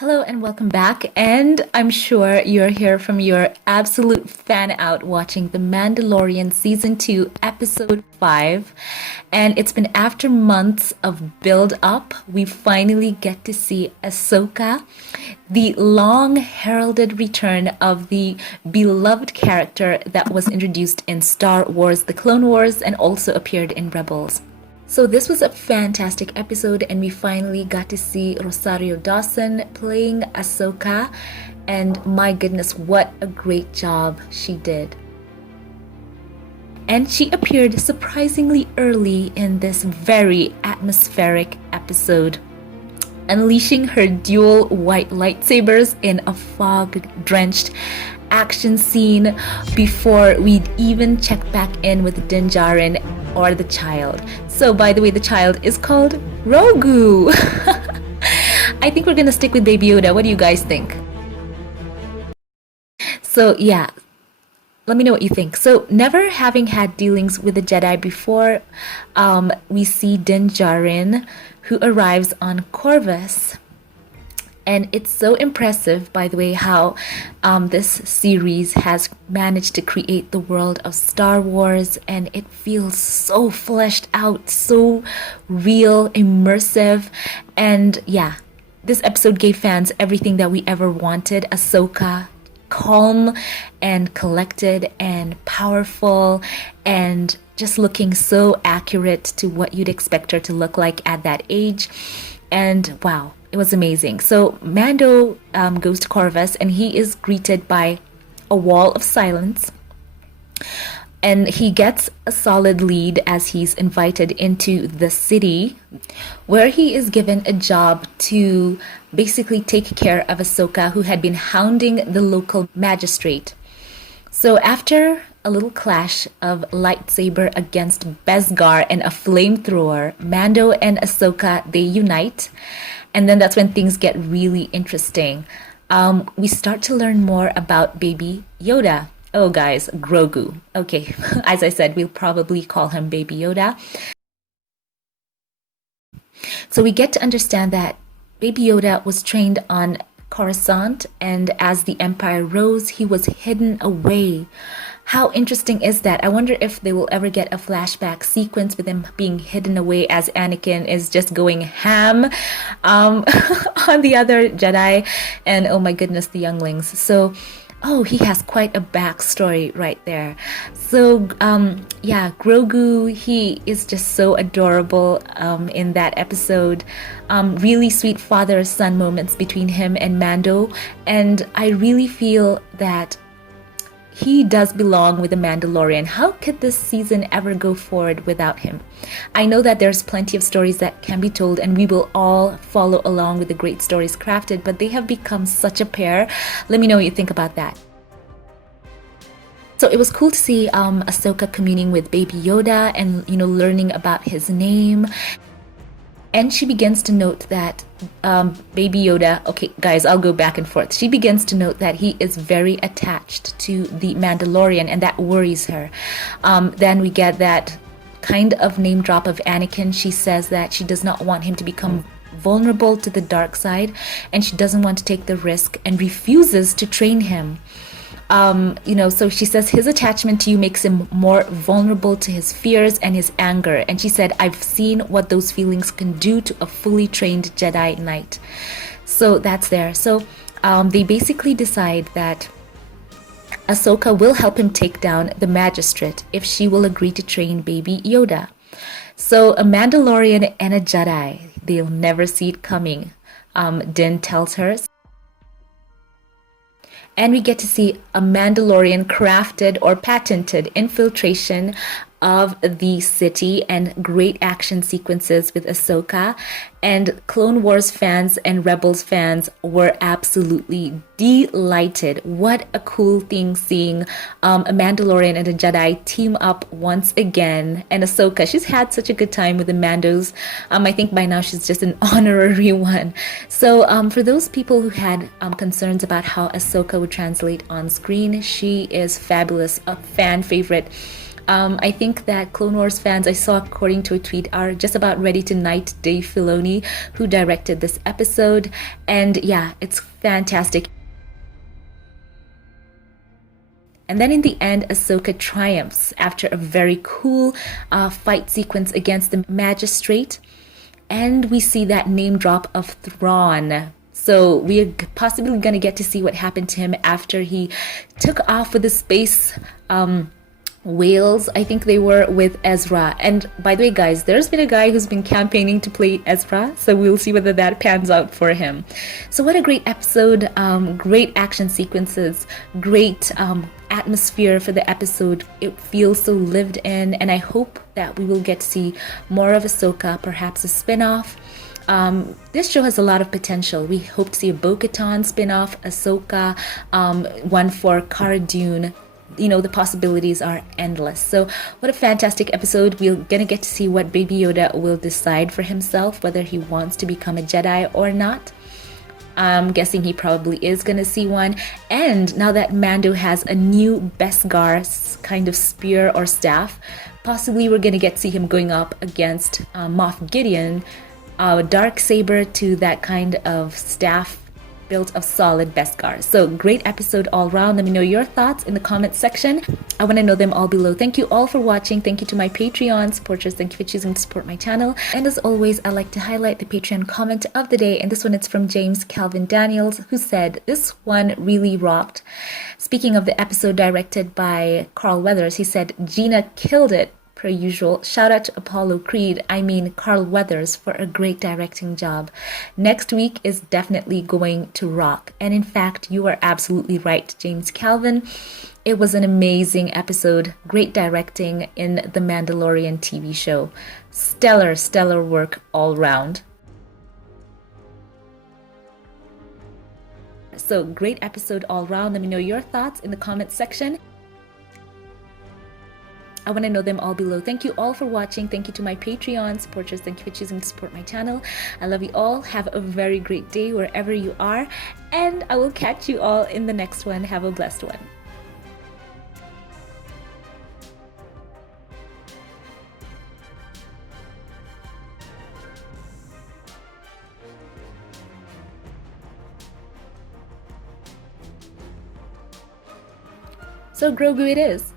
Hello and welcome back. And I'm sure you're here from your absolute fan out watching The Mandalorian Season 2, Episode 5. And it's been after months of build up, we finally get to see Ahsoka, the long heralded return of the beloved character that was introduced in Star Wars The Clone Wars and also appeared in Rebels. So this was a fantastic episode and we finally got to see Rosario Dawson playing Ahsoka, and my goodness, what a great job she did. And she appeared surprisingly early in this very atmospheric episode, unleashing her dual white lightsabers in a fog-drenched action scene before we'd even check back in with Din Djarin or the child. So by the way, the child is called Grogu. I think we're gonna stick with Baby Yoda. What do you guys think? So yeah, let me know what you think. So never having had dealings with the Jedi before, we see Din Djarin, who arrives on Corvus. And it's so impressive, by the way, how this series has managed to create the world of Star Wars, and it feels so fleshed out, so real, immersive. And yeah, this episode gave fans everything that we ever wanted. Ahsoka, calm and collected and powerful and just looking so accurate to what you'd expect her to look like at that age. And wow, it was amazing. So Mando goes to Corvus and he is greeted by a wall of silence. And he gets a solid lead as he's invited into the city, where he is given a job to basically take care of Ahsoka, who had been hounding the local magistrate. So after a little clash of lightsaber against Beskar and a flamethrower, Mando and Ahsoka, they unite. And then that's when things get really interesting. We start to learn more about Baby Yoda. Oh, guys, Grogu. Okay, as I said, we'll probably call him Baby Yoda. So we get to understand that Baby Yoda was trained on Coruscant, and as the Empire rose, he was hidden away. How interesting is that? I wonder if they will ever get a flashback sequence with him being hidden away as Anakin is just going ham on the other Jedi, and oh my goodness, the younglings. So oh, he has quite a backstory right there. So yeah, Grogu, he is just so adorable in that episode. Really sweet father-son moments between him and Mando, and I really feel that he does belong with the Mandalorian. How could this season ever go forward without him? I know that there's plenty of stories that can be told and we will all follow along with the great stories crafted, but they have become such a pair. Let me know what you think about that. So it was cool to see Ahsoka communing with Baby Yoda and, you know, learning about his name. And she begins to note that Baby Yoda, okay guys, I'll go back and forth. She begins to note that he is very attached to the Mandalorian and that worries her. Then we get that kind of name drop of Anakin. She says that she does not want him to become vulnerable to the dark side and she doesn't want to take the risk and refuses to train him. You know, so she says his attachment to you makes him more vulnerable to his fears and his anger. And she said, I've seen what those feelings can do to a fully trained Jedi Knight. So that's there. So they basically decide that Ahsoka will help him take down the magistrate if she will agree to train Baby Yoda. So a Mandalorian and a Jedi, they'll never see it coming, Din tells her. And we get to see a Mandalorian crafted or patented infiltration of the city and great action sequences with Ahsoka. And Clone Wars fans and Rebels fans were absolutely delighted. What a cool thing seeing a Mandalorian and a Jedi team up once again. And Ahsoka, she's had such a good time with the Mandos. I think by now she's just an honorary one. So for those people who had concerns about how Ahsoka would translate on screen, she is fabulous, a fan favorite. I think that Clone Wars fans, I saw according to a tweet, are just about ready to knight Dave Filoni, who directed this episode. And yeah, it's fantastic. And then in the end, Ahsoka triumphs after a very cool fight sequence against the Magistrate. And we see that name drop of Thrawn. So we're possibly going to get to see what happened to him after he took off with the space whales, I think they were, with Ezra. And by the way, guys, there's been a guy who's been campaigning to play Ezra, so we'll see whether that pans out for him. So what a great episode, great action sequences, great atmosphere for the episode. It feels so lived in, and I hope that we will get to see more of Ahsoka, perhaps a spin-off. This show has a lot of potential. We hope to see a Bo-Katan spin-off, Ahsoka, one for Cara Dune. You know, the possibilities are endless. So what a fantastic episode. We're gonna get to see what Baby Yoda will decide for himself, whether he wants to become a Jedi or not. I'm guessing he probably is gonna see one. And now that Mando has a new Beskar kind of spear or staff, possibly we're gonna get to see him going up against Moff Gideon, dark saber to that kind of staff built of solid Beskar. So great episode all around. Let me know your thoughts in the comments section. I want to know them all below. Thank you all for watching. Thank you to my Patreon supporters. Thank you for choosing to support my channel. And as always, I like to highlight the Patreon comment of the day. And this one is from James Calvin Daniels, who said, "This one really rocked." Speaking of the episode directed by Carl Weathers, he said, "Gina killed it. Per usual, shout out to Apollo Creed, Carl Weathers, for a great directing job. Next week is definitely going to rock." And in fact, you are absolutely right, James Calvin. It was an amazing episode, great directing in the Mandalorian TV show. Stellar work all round. So great episode all round. Let me know your thoughts in the comments section. I want to know them all below. Thank you all for watching. Thank you to my Patreon supporters. Thank you for choosing to support my channel. I love you all. Have a very great day wherever you are. And I will catch you all in the next one. Have a blessed one. So Grogu it is.